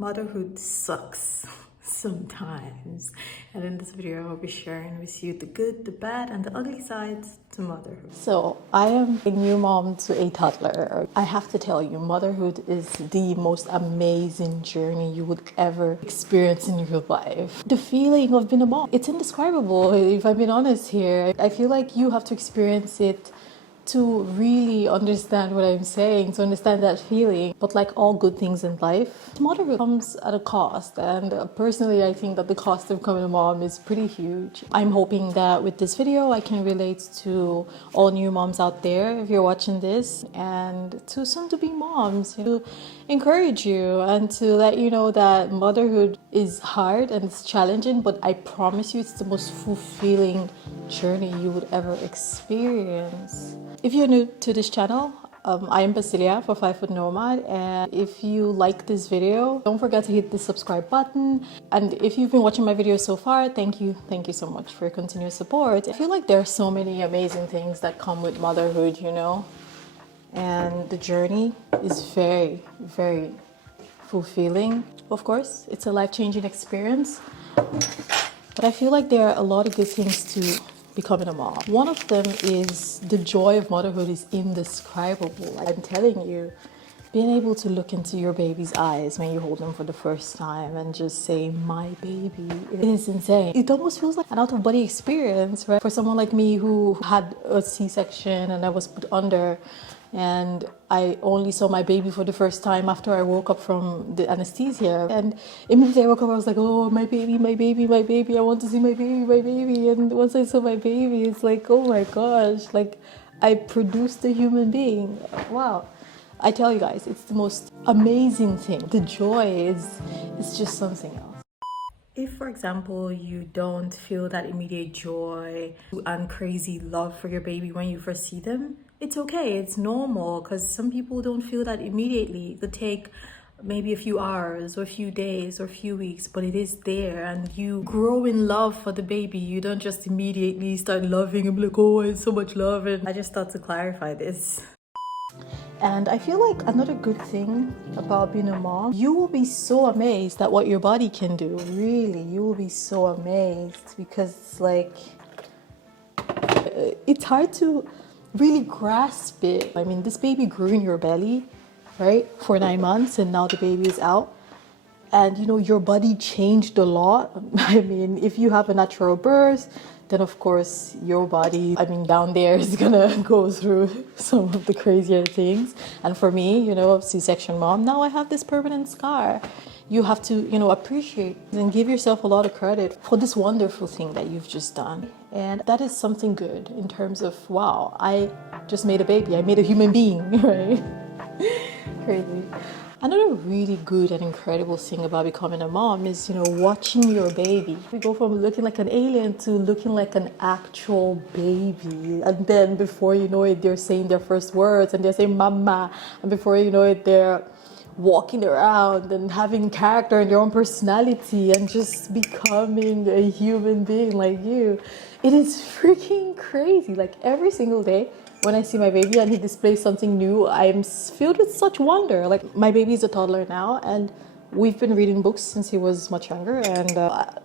Motherhood sucks sometimes, and in this video I'll be sharing with you the good, the bad, and the ugly sides to motherhood. So I am a new mom to a toddler. I have to tell you, motherhood is the most amazing journey you would ever experience in your life. The feeling of being a mom, it's indescribable. If I'm being honest here, I feel like you have to experience it to really understand what I'm saying, to understand that feeling. But like all good things in life, motherhood comes at a cost, and personally I think that the cost of becoming a mom is pretty huge. I'm hoping that with this video I can relate to all new moms out there if you're watching this, and to soon-to-be moms, to encourage you and to let you know that motherhood is hard and it's challenging, but I promise you it's the most fulfilling journey you would ever experience. If you're new to this channel, I am Basilia for 5 Foot Nomad, and if you like this video, don't forget to hit the subscribe button. And if you've been watching my videos so far, thank you so much for your continuous support. I feel like there are so many amazing things that come with motherhood, you know, and the journey is very, very fulfilling. Of course, it's a life-changing experience, but I feel like there are a lot of good things to becoming a mom. One of them is the joy of motherhood is indescribable. I'm telling you, being able to look into your baby's eyes when you hold them for the first time and just say, my baby, it is insane. It almost feels like an out-of-body experience, right? For someone like me who had a C-section and I was put under, and I only saw my baby for the first time after I woke up from the anesthesia. And immediately I woke up, I was like, oh, my baby, my baby, my baby. I want to see my baby, my baby. And once I saw my baby, it's like, oh my gosh, like I produced a human being. Wow. I tell you guys, it's the most amazing thing. The joy is just something else. If, for example, you don't feel that immediate joy and crazy love for your baby when you first see them, it's okay, it's normal, because some people don't feel that immediately. It could take maybe a few hours or a few days or a few weeks, but it is there, and you grow in love for the baby. You don't just immediately start loving and be like, oh, it's so much love. And I just thought to clarify this. And I feel like another good thing about being a mom, you will be so amazed at what your body can do. Really, you will be so amazed, because like it's hard to really grasp it. I mean, this baby grew in your belly, right, for 9 months, and now the baby is out. And you know, your body changed a lot. I mean, if you have a natural birth, then of course your body, I mean, down there is gonna go through some of the crazier things. And for me, you know, C-section mom, now I have this permanent scar. You have to, you know, appreciate and give yourself a lot of credit for this wonderful thing that you've just done. And that is something good in terms of, wow, I just made a baby. I made a human being, right? Crazy. Another really good and incredible thing about becoming a mom is, you know, watching your baby. We go from looking like an alien to looking like an actual baby. And then before you know it, they're saying their first words and they're saying mama. And before you know it, they're walking around and having character and their own personality and just becoming a human being like you. It is freaking crazy. Like every single day when I see my baby and he displays something new, I'm filled with such wonder. Like my baby is a toddler now, and we've been reading books since he was much younger, and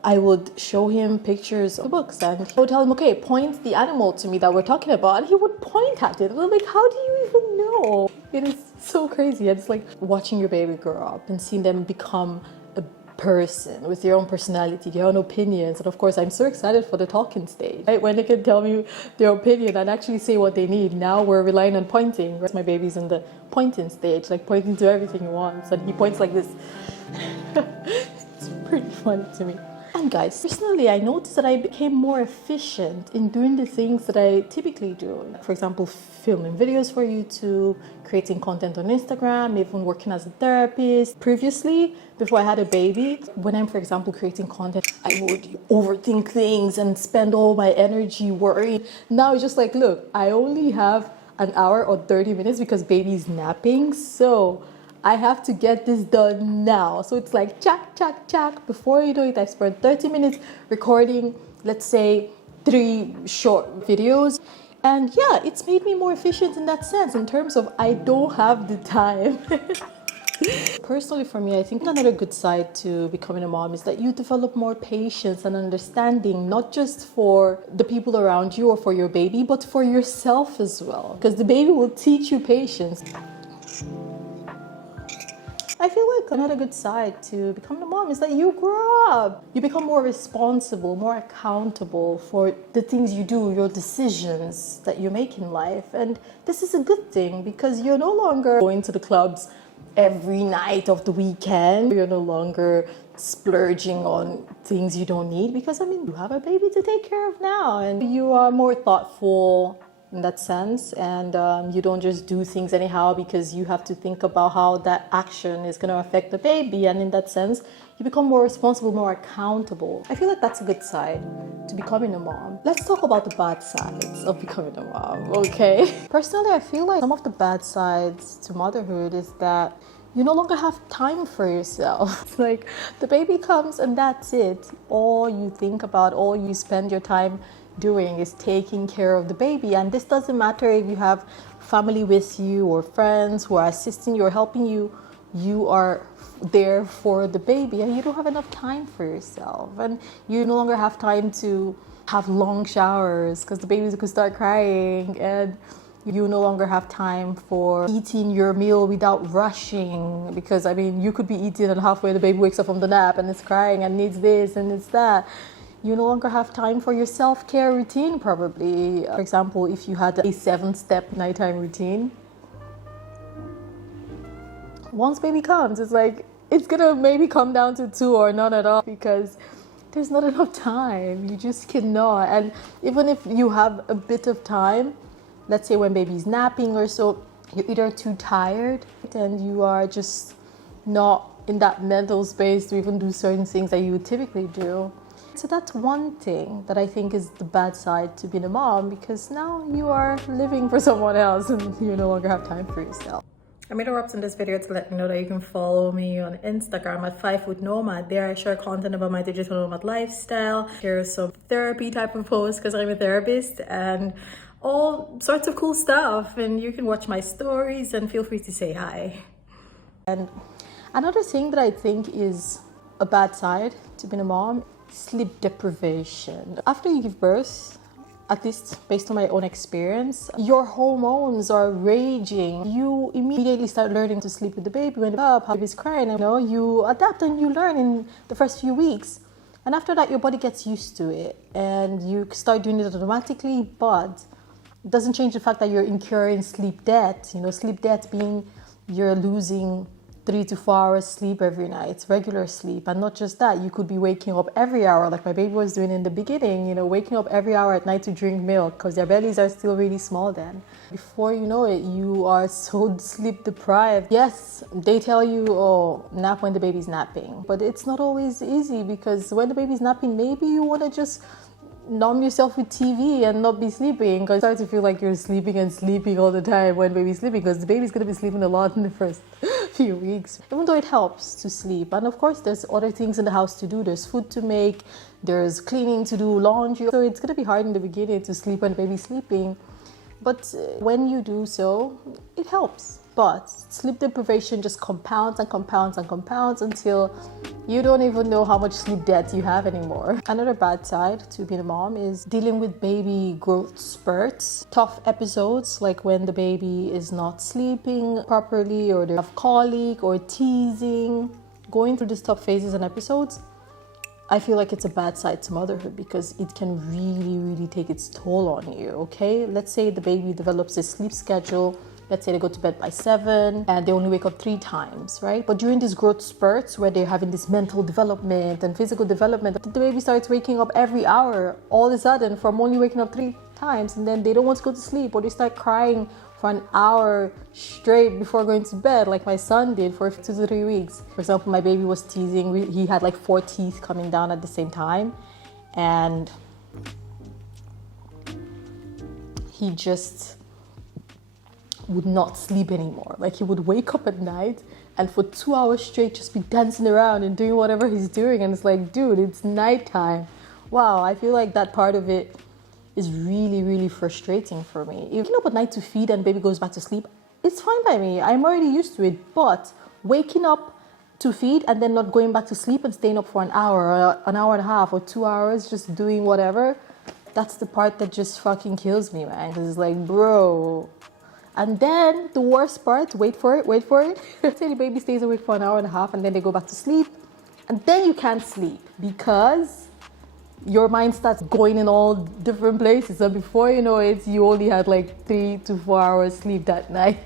I would show him pictures of books and I would tell him, okay, point the animal to me that we're talking about, and he would point at it. I'm like, how do you even know? It is so crazy. It's like watching your baby grow up and seeing them become a person with their own personality, their own opinions. And of course, I'm so excited for the talking stage, right? When they can tell me their opinion and actually say what they need. Now we're relying on pointing. My baby's in the pointing stage, like pointing to everything he wants, and he points like this. It's pretty funny to me. And guys, personally, I noticed that I became more efficient in doing the things that I typically do. For example, filming videos for YouTube, creating content on Instagram, even working as a therapist. Previously, before I had a baby, when I'm, for example, creating content, I would overthink things and spend all my energy worrying. Now it's just like, look, I only have an hour or 30 minutes because baby's napping, so I have to get this done now. So it's like chack, chack, chack. Before you know it, I've spent 30 minutes recording, let's say, 3 short videos. And yeah, it's made me more efficient in that sense, in terms of I don't have the time Personally, for me, I think another good side to becoming a mom is that you develop more patience and understanding, not just for the people around you or for your baby, but for yourself as well. Because the baby will teach you patience. I feel like another good side to becoming a mom is that you grow up. You become more responsible, more accountable for the things you do, your decisions that you make in life. And this is a good thing because you're no longer going to the clubs every night of the weekend. You're no longer splurging on things you don't need because, you have a baby to take care of now. And you are more thoughtful in that sense, and you don't just do things anyhow because you have to think about how that action is going to affect the baby. And in that sense, you become more responsible, more accountable. I feel like that's a good side to becoming a mom. Let's talk about the bad sides of becoming a mom, okay? Personally, I feel like some of the bad sides to motherhood is that you no longer have time for yourself. It's like the baby comes and that's it. All you think about, all you spend your time doing is taking care of the baby. And this doesn't matter if you have family with you or friends who are assisting you or helping you. You are there for the baby and you don't have enough time for yourself. And you no longer have time to have long showers because the babies could start crying. And you no longer have time for eating your meal without rushing because, you could be eating and halfway the baby wakes up from the nap and it's crying and needs this and it's that. You no longer have time for your self-care routine, probably. For example, if you had a 7-step nighttime routine, once baby comes, it's gonna maybe come down to 2 or none at all because there's not enough time. You just cannot. And even if you have a bit of time, let's say when baby's napping or so, you're either too tired and you are just not in that mental space to even do certain things that you would typically do. So that's one thing that I think is the bad side to being a mom, because now you are living for someone else and you no longer have time for yourself. I made a wraps in this video to let you know that you can follow me on Instagram at 5 Nomad. There I share content about my digital nomad lifestyle, share some therapy type of posts because I'm a therapist, and all sorts of cool stuff. And you can watch my stories and feel free to say hi. And another thing that I think is a bad side to being a mom, sleep deprivation. After you give birth, at least based on my own experience, your hormones are raging. You immediately start learning to sleep with the baby when how baby's crying. You adapt and you learn in the first few weeks. And after that, your body gets used to it and you start doing it automatically, but it doesn't change the fact that you're incurring sleep debt. Sleep debt being you're losing 3 to 4 hours sleep every night, regular sleep. And not just that, you could be waking up every hour like my baby was doing in the beginning, waking up every hour at night to drink milk because their bellies are still really small then. Before you know it, you are so sleep deprived. Yes, they tell you, nap when the baby's napping. But it's not always easy because when the baby's napping, maybe you want to just numb yourself with TV and not be sleeping because you start to feel like you're sleeping and sleeping all the time when baby's sleeping because the baby's going to be sleeping a lot in the first few weeks. Even though it helps to sleep. And of course, there's other things in the house to do. There's food to make. There's cleaning to do, laundry. So it's going to be hard in the beginning to sleep when the baby's sleeping. But when you do so, it helps. But sleep deprivation just compounds and compounds and compounds until you don't even know how much sleep debt you have anymore. Another bad side to being a mom is dealing with baby growth spurts. Tough episodes like when the baby is not sleeping properly or they have colic or teasing. Going through these tough phases and episodes, I feel like it's a bad side to motherhood because it can really, really take its toll on you, okay? Let's say the baby develops a sleep schedule. Let's say they go to bed by 7 and they only wake up 3 times, right? But during these growth spurts where they're having this mental development and physical development, the baby starts waking up every hour all of a sudden from only waking up 3 times, and then they don't want to go to sleep or they start crying for an hour straight before going to bed, like my son did for 2 to 3 weeks. For example, my baby was teasing. He had like 4 teeth coming down at the same time, and he just would not sleep anymore. Like he would wake up at night and for 2 hours straight just be dancing around and doing whatever he's doing, and it's like, dude, it's nighttime. Wow, I feel like that part of it is really, really frustrating for me. If you up at night to feed and baby goes back to sleep, it's fine by me. I'm already used to it. But waking up to feed and then not going back to sleep and staying up for an hour or an hour and a half or 2 hours just doing whatever. That's the part that just fucking kills me, man. Because it's like, bro. And then the worst part, wait for it. Let's say the baby stays awake for an hour and a half and then they go back to sleep. And then you can't sleep because your mind starts going in all different places. And before you know it, you only had like 3 to 4 hours sleep that night.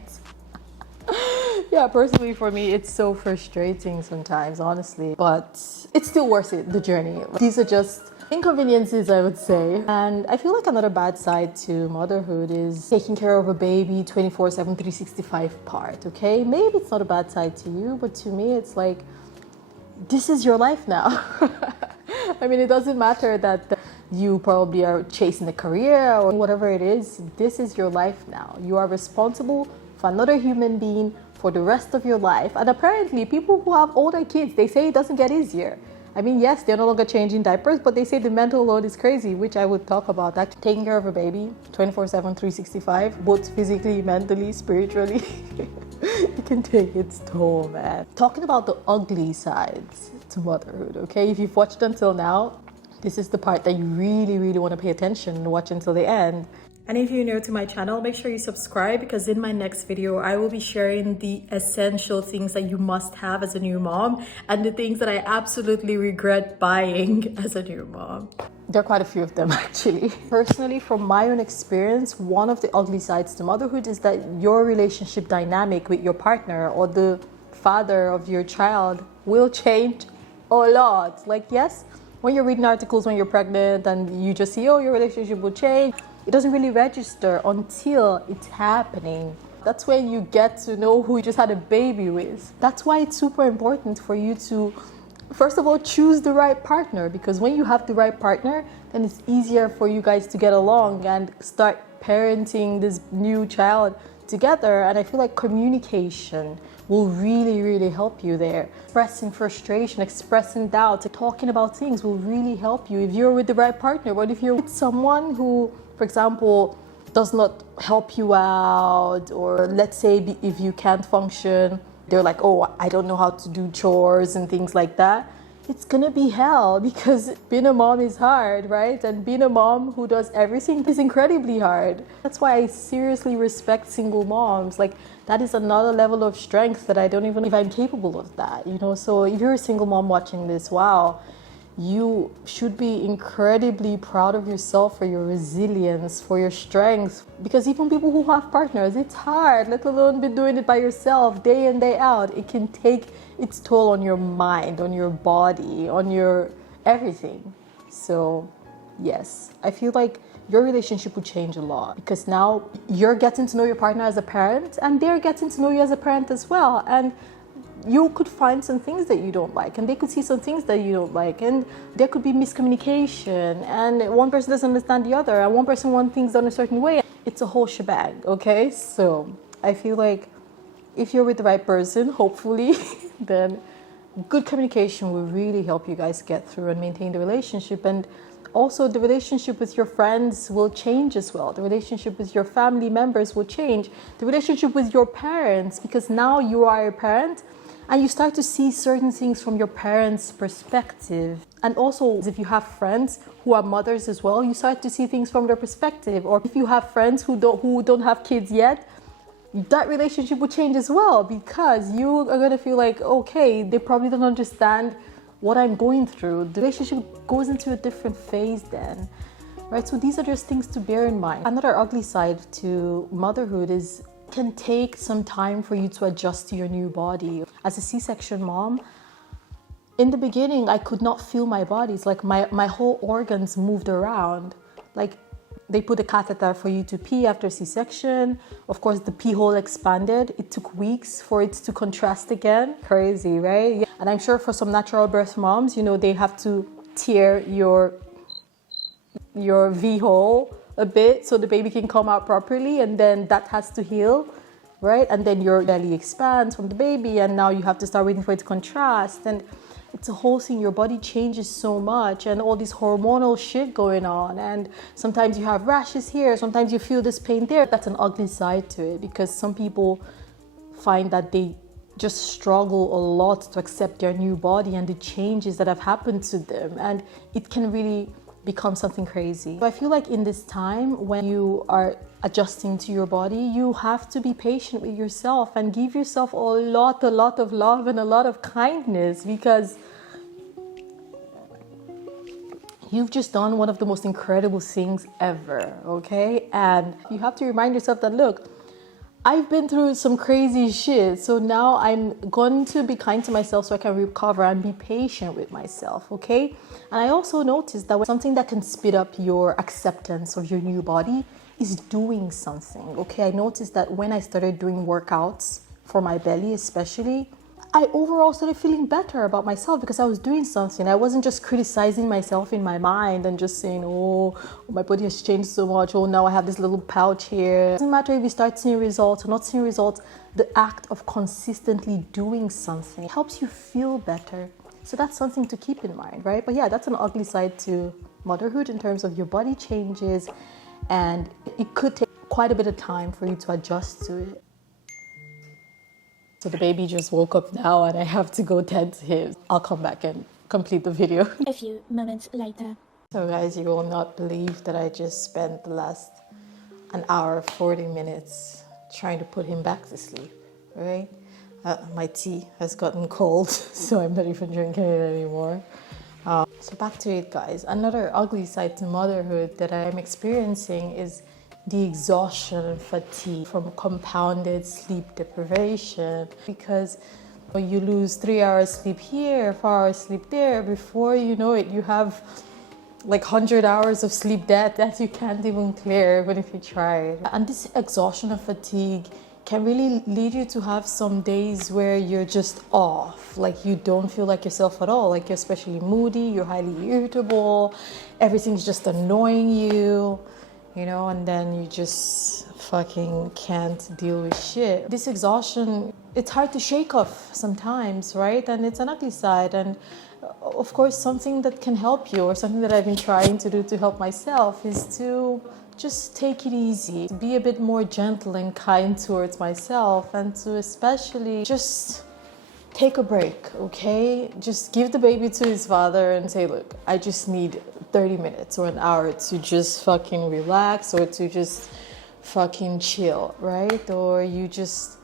Yeah, personally for me, it's so frustrating sometimes, honestly. But it's still worth it, the journey. These are just inconveniences, I would say. And I feel like another bad side to motherhood is taking care of a baby 24/7, 365 part, okay? Maybe it's not a bad side to you, but to me, it's like, this is your life now. I mean, it doesn't matter that you probably are chasing a career or whatever it is. This is your life now. You are responsible for another human being for the rest of your life. And apparently, people who have older kids, they say it doesn't get easier. I mean, yes, they're no longer changing diapers, but they say the mental load is crazy, which I would talk about. That taking care of a baby 24/7, 365, both physically, mentally, spiritually, it can take its toll, man. Talking about the ugly sides to motherhood, okay? If you've watched until now, this is the part that you really, really want to pay attention and watch until the end. And if you're new to my channel, make sure you subscribe because in my next video, I will be sharing the essential things that you must have as a new mom and the things that I absolutely regret buying as a new mom. There are quite a few of them actually. Personally, from my own experience, one of the ugly sides to motherhood is that your relationship dynamic with your partner or the father of your child will change a lot. Like, yes, when you're reading articles when you're pregnant and you just see, oh, your relationship will change, it doesn't really register until it's happening. That's when you get to know who you just had a baby with. That's why it's super important for you to, first of all, choose the right partner, because when you have the right partner, then it's easier for you guys to get along and start parenting this new child together. And I feel like communication will really, really help you there. Expressing frustration, expressing doubt, talking about things will really help you if you're with the right partner. But if you're with someone who, for example, does not help you out, or let's say if you can't function, they're like, oh, I don't know how to do chores and things like that, it's gonna be hell because being a mom is hard, right? And being a mom who does everything is incredibly hard. That's why I seriously respect single moms. Like, that is another level of strength that I don't even know if I'm capable of that, you know? So if you're a single mom watching this, wow, you should be incredibly proud of yourself for your resilience, for your strength. Because even people who have partners, it's hard, let alone be doing it by yourself day in, day out. It can take its toll on your mind, on your body, on your everything. So yes, I feel like your relationship would change a lot because now you're getting to know your partner as a parent and they're getting to know you as a parent as well. And you could find some things that you don't like and they could see some things that you don't like, and there could be miscommunication and one person doesn't understand the other and one person wants things done a certain way. It's a whole shebang, okay? So I feel like if you're with the right person, hopefully, then good communication will really help you guys get through and maintain the relationship. And also the relationship with your friends will change as well. The relationship with your family members will change. The relationship with your parents, because now you are a parent and you start to see certain things from your parents' perspective. And also, if you have friends who are mothers as well, you start to see things from their perspective. Or if you have friends who don't have kids yet, that relationship will change as well, because you are going to feel like, okay, they probably don't understand what I'm going through. The relationship goes into a different phase then, right? So these are just things to bear in mind. Another ugly side to motherhood is it can take some time for you to adjust to your new body. As a C-section mom, in the beginning, I could not feel my body. It's like my whole organs moved around. Like, they put a catheter for you to pee after C-section. Of course, the pee hole expanded. It took weeks for it to contrast again. Crazy, right? Yeah. And I'm sure for some natural birth moms, you know, they have to tear your V-hole a bit so the baby can come out properly, and then that has to heal, right? And then your belly expands from the baby, and now you have to start waiting for it to contrast. And it's a whole thing. Your body changes so much, and all this hormonal shit going on, and sometimes you have rashes here, sometimes you feel this pain there. That's an ugly side to it, because some people find that they just struggle a lot to accept their new body and the changes that have happened to them, and it can really become something crazy. I feel like in this time when you are adjusting to your body, you have to be patient with yourself and give yourself a lot of love and a lot of kindness, because you've just done one of the most incredible things ever, okay? And you have to remind yourself that, look, I've been through some crazy shit, so now I'm going to be kind to myself so I can recover and be patient with myself, okay? And I also noticed that something that can speed up your acceptance of your new body is doing something, okay? I noticed that when I started doing workouts for my belly especially, I overall started feeling better about myself because I was doing something. I wasn't just criticizing myself in my mind and just saying, oh, my body has changed so much. Oh, now I have this little pouch here. It doesn't matter if you start seeing results or not seeing results. The act of consistently doing something helps you feel better. So that's something to keep in mind, right? But yeah, that's an ugly side to motherhood in terms of your body changes, and it could take quite a bit of time for you to adjust to it. So the baby just woke up now and I have to go tend to him. I'll come back and complete the video. A few moments later. So guys, you will not believe that I just spent the last an hour, 40 minutes trying to put him back to sleep, right? My tea has gotten cold, so I'm not even drinking it anymore. So back to it, guys. Another ugly side to motherhood that I'm experiencing is the exhaustion and fatigue from compounded sleep deprivation, because you lose 3 hours sleep here, 4 hours sleep there. Before you know it, you have like 100 hours of sleep debt that you can't even clear, even if you try. And this exhaustion and fatigue can really lead you to have some days where you're just off, like you don't feel like yourself at all, like you're especially moody, you're highly irritable, everything's just annoying you, you know, and then you just fucking can't deal with shit. This exhaustion, it's hard to shake off sometimes, right? And it's an ugly side. And of course, something that can help you, or something that I've been trying to do to help myself, is to just take it easy, to be a bit more gentle and kind towards myself, and to especially just take a break, okay? Just give the baby to his father and say, look, I just need 30 minutes or an hour to just fucking relax, or to just fucking chill, right? Or you just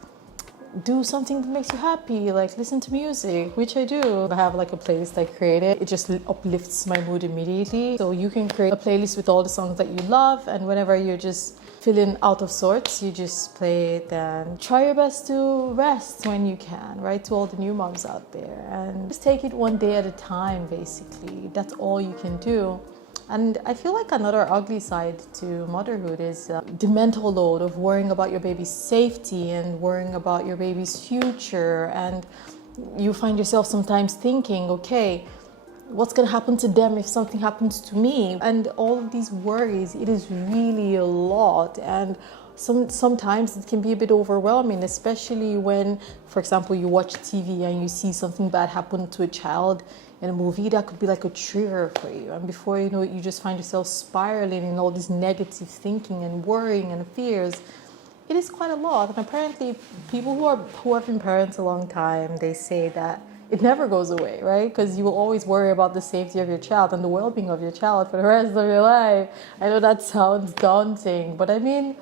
do something that makes you happy, like listen to music, which I do. I have like a playlist I created. It just uplifts my mood immediately. So you can create a playlist with all the songs that you love, and whenever you're just feeling out of sorts, you just play it and try your best to rest when you can, right? To all the new moms out there, and just take it one day at a time, basically. That's all you can do. And I feel like another ugly side to motherhood is the mental load of worrying about your baby's safety and worrying about your baby's future. And you find yourself sometimes thinking, okay, what's going to happen to them if something happens to me? And all of these worries, it is really a lot. And sometimes it can be a bit overwhelming, especially when, for example, you watch TV and you see something bad happen to a child in a movie. That could be like a trigger for you, and before you know it, you just find yourself spiraling in all this negative thinking and worrying and fears. It is quite a lot. And apparently people who have been parents a long time, they say that it never goes away, right? Because you will always worry about the safety of your child and the well-being of your child for the rest of your life. I know that sounds daunting, but I mean,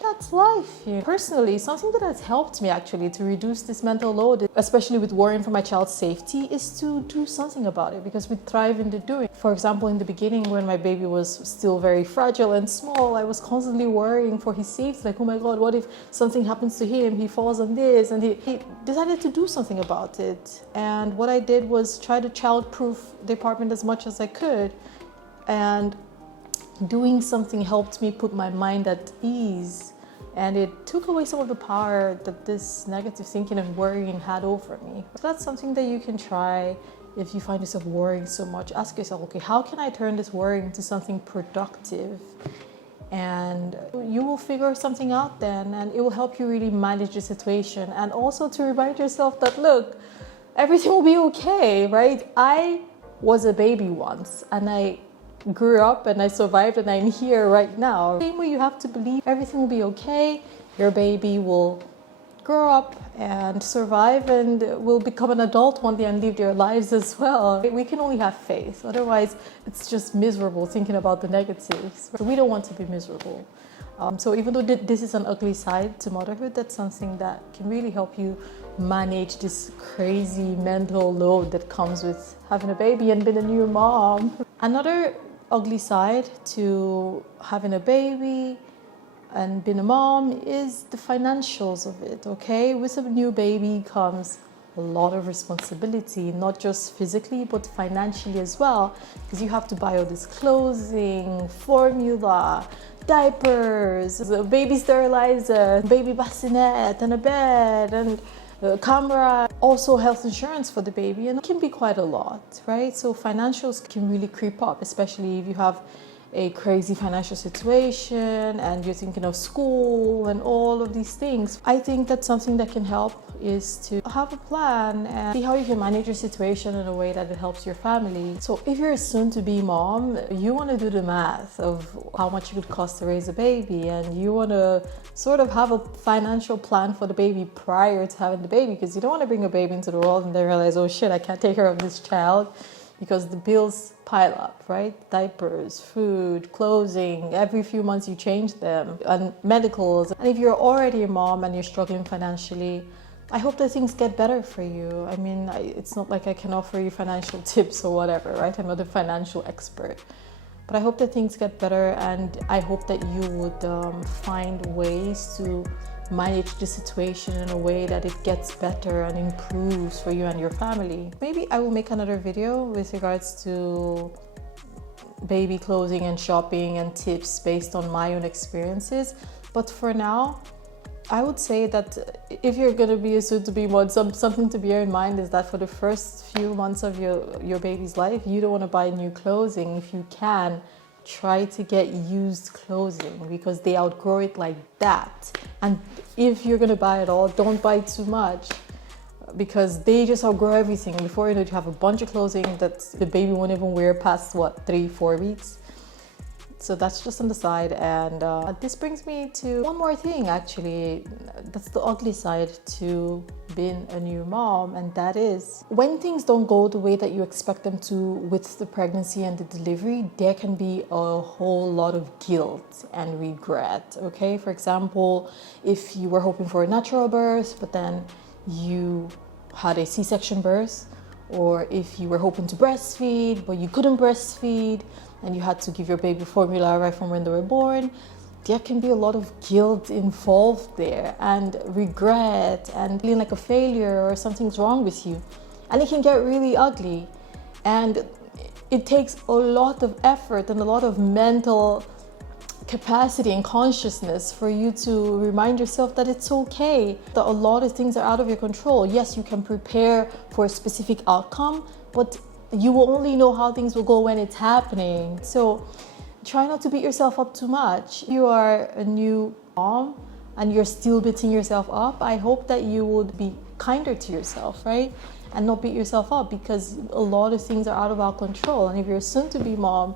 that's life. You know? Personally, something that has helped me actually to reduce this mental load, especially with worrying for my child's safety, is to do something about it, because we thrive in the doing. For example, in the beginning, when my baby was still very fragile and small, I was constantly worrying for his safety. Like, oh my God, what if something happens to him? He falls on this. And he decided to do something about it. And what I did was try to child-proof the apartment as much as I could. And doing something helped me put my mind at ease, and it took away some of the power that this negative thinking and worrying had over me. So that's something that you can try if you find yourself worrying so much. Ask yourself, okay, how can I turn this worrying into something productive? And you will figure something out then, and it will help you really manage the situation. And also to remind yourself that, look, everything will be okay, right? I was a baby once, and I grew up and I survived, and I'm here right now. Same way, you have to believe everything will be okay. Your baby will grow up and survive and will become an adult one day and live their lives as well. We can only have faith. Otherwise, it's just miserable thinking about the negatives. So we don't want to be miserable. So even though this is an ugly side to motherhood, that's something that can really help you manage this crazy mental load that comes with having a baby and being a new mom. Another ugly side to having a baby and being a mom is the financials of it, okay? With a new baby comes a lot of responsibility, not just physically, but financially as well, because you have to buy all this clothing, formula, diapers, a baby sterilizer, baby bassinet, and a bed, and a camera, also health insurance for the baby, and it can be quite a lot, right? So financials can really creep up, especially if you have a crazy financial situation and you're thinking of school and all of these things. I think that something that can help is to have a plan and see how you can manage your situation in a way that it helps your family. So if you're a soon-to-be mom, you want to do the math of how much it would cost to raise a baby, and you want to sort of have a financial plan for the baby prior to having the baby, because you don't want to bring a baby into the world and then realize, oh shit, I can't take care of this child, because the bills pile up, right? Diapers, food, clothing, every few months you change them, and medicals. And if you're already a mom and you're struggling financially, I hope that things get better for you. I mean, it's not like I can offer you financial tips or whatever, right? I'm not a financial expert. But I hope that things get better, and I hope that you would find ways to manage the situation in a way that it gets better and improves for you and your family. Maybe I will make another video with regards to baby clothing and shopping and tips based on my own experiences. But for now, I would say that if you're going to be a soon-to-be mom, something to bear in mind is that for the first few months of your baby's life, you don't want to buy new clothing. If you can, try to get used clothing, because they outgrow it like that. And if you're going to buy it all, don't buy too much, because they just outgrow everything. Before you know it, you have a bunch of clothing that the baby won't even wear past, 3-4 weeks. So that's just on the side. And this brings me to one more thing, actually. That's the ugly side to being a new mom, and that is when things don't go the way that you expect them to with the pregnancy and the delivery, there can be a whole lot of guilt and regret, okay? For example, if you were hoping for a natural birth, but then you had a C-section birth, or if you were hoping to breastfeed, but you couldn't breastfeed, and you had to give your baby formula right from when they were born, there can be a lot of guilt involved there, and regret, and feeling like a failure or something's wrong with you. And it can get really ugly. And it takes a lot of effort and a lot of mental capacity and consciousness for you to remind yourself that it's okay, that a lot of things are out of your control. Yes, you can prepare for a specific outcome, but you will only know how things will go when it's happening. So try not to beat yourself up too much. You are a new mom and you're still beating yourself up. I hope that you would be kinder to yourself, right? And not beat yourself up, because a lot of things are out of our control. And if you're a soon-to-be mom,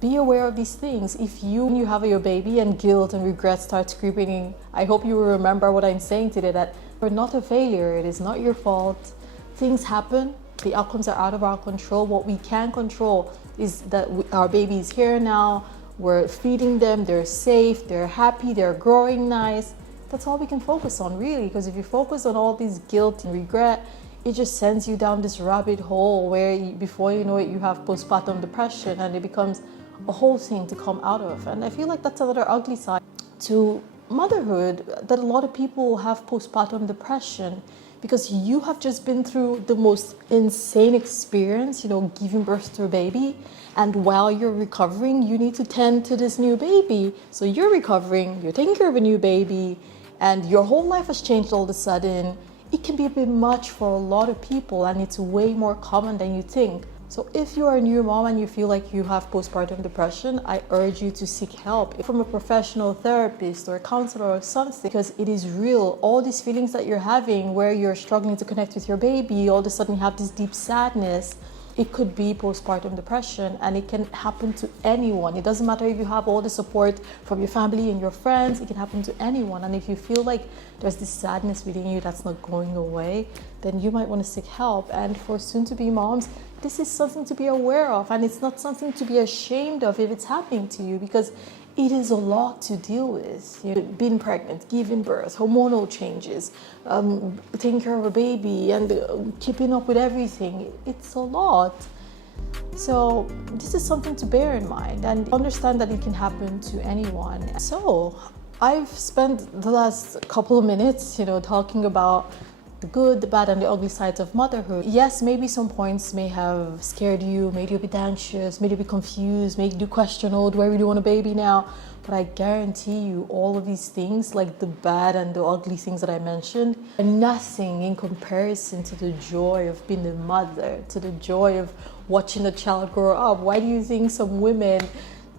be aware of these things. If you have your baby and guilt and regret starts creeping in, I hope you will remember what I'm saying today, that you're not a failure. It is not your fault. Things happen. The outcomes are out of our control. What we can control is that our baby is here now. We're feeding them. They're safe. They're happy. They're growing nice. That's all we can focus on, really. Because if you focus on all this guilt and regret, it just sends you down this rabbit hole where before you know it, you have postpartum depression, and it becomes a whole thing to come out of. And I feel like that's another ugly side to motherhood, that a lot of people have postpartum depression, because you have just been through the most insane experience, giving birth to a baby. And while you're recovering, you need to tend to this new baby. So you're recovering, you're taking care of a new baby, and your whole life has changed all of a sudden. It can be a bit much for a lot of people, and it's way more common than you think. So if you are a new mom and you feel like you have postpartum depression, I urge you to seek help from a professional therapist or a counselor or something, because it is real. All these feelings that you're having where you're struggling to connect with your baby, all of a sudden you have this deep sadness, it could be postpartum depression, and it can happen to anyone. It doesn't matter if you have all the support from your family and your friends, it can happen to anyone. And if you feel like there's this sadness within you that's not going away, then you might want to seek help. And for soon-to-be moms, this is something to be aware of, and it's not something to be ashamed of if it's happening to you, because it is a lot to deal with. You know, being pregnant, giving birth, hormonal changes, taking care of a baby, and keeping up with everything. It's a lot. So this is something to bear in mind and understand that it can happen to anyone. So I've spent the last couple of minutes, talking about the good, the bad, and the ugly sides of motherhood. Yes, maybe some points may have scared you, made you a bit anxious, made you be confused, made you question, oh, do I really want a baby now? But I guarantee you all of these things, like the bad and the ugly things that I mentioned, are nothing in comparison to the joy of being a mother, to the joy of watching a child grow up. Why do you think some women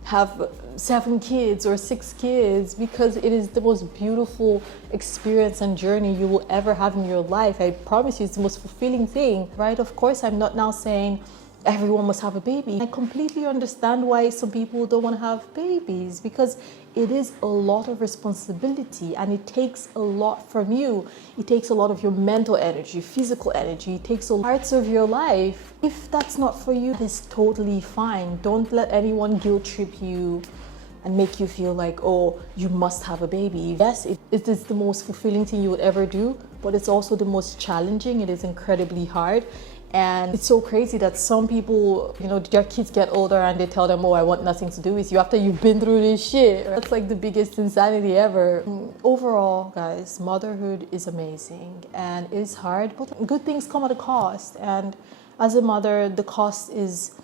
have 7 kids or 6 kids? Because it is the most beautiful experience and journey you will ever have in your life. I promise you, it's the most fulfilling thing, right? Of course, I'm not now saying everyone must have a baby. I completely understand why some people don't want to have babies, because it is a lot of responsibility and it takes a lot from you. It takes a lot of your mental energy, physical energy. It takes a parts of your life. If that's not for you, that is totally fine. Don't let anyone guilt trip you and make you feel like, oh, you must have a baby. Yes, it is the most fulfilling thing you would ever do, but it's also the most challenging. It is incredibly hard. And it's so crazy that some people, their kids get older and they tell them, oh, I want nothing to do with you after you've been through this shit. That's like the biggest insanity ever. Overall, guys, motherhood is amazing and it is hard, but good things come at a cost. And as a mother, the cost is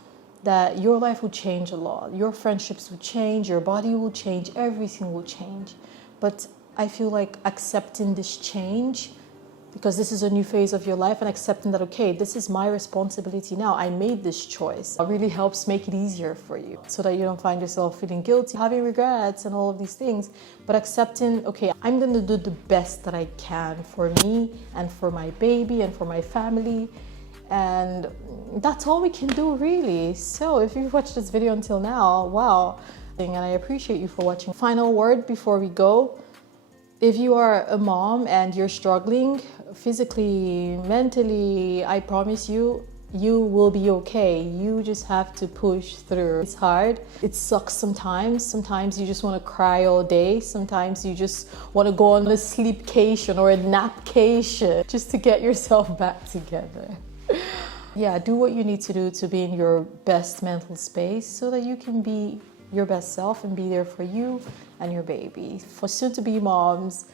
that your life will change a lot. Your friendships will change, your body will change, everything will change. But I feel like accepting this change, because this is a new phase of your life, and accepting that, okay, this is my responsibility now. I made this choice. It really helps make it easier for you so that you don't find yourself feeling guilty, having regrets and all of these things. But accepting, okay, I'm going to do the best that I can for me and for my baby and for my family. And that's all we can do, really. So if you've watched this video until now, wow. And I appreciate you for watching. Final word before we go. If you are a mom and you're struggling physically, mentally, I promise you, you will be okay. You just have to push through. It's hard. It sucks sometimes. Sometimes you just want to cry all day. Sometimes you just want to go on a sleepcation or a napcation just to get yourself back together. Yeah, do what you need to do to be in your best mental space so that you can be your best self and be there for you and your baby. For soon-to-be moms,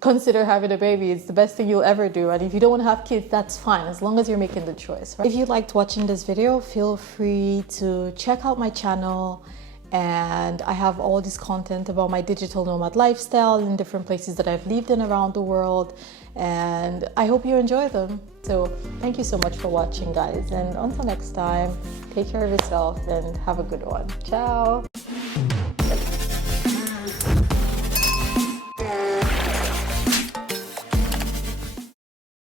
consider having a baby. It's the best thing you'll ever do. And if you don't want to have kids, that's fine, as long as you're making the choice, right? If you liked watching this video, feel free to check out my channel. And I have all this content about my digital nomad lifestyle in different places that I've lived in around the world. And I hope you enjoy them. So thank you so much for watching, guys. And until next time, take care of yourself and have a good one. Ciao.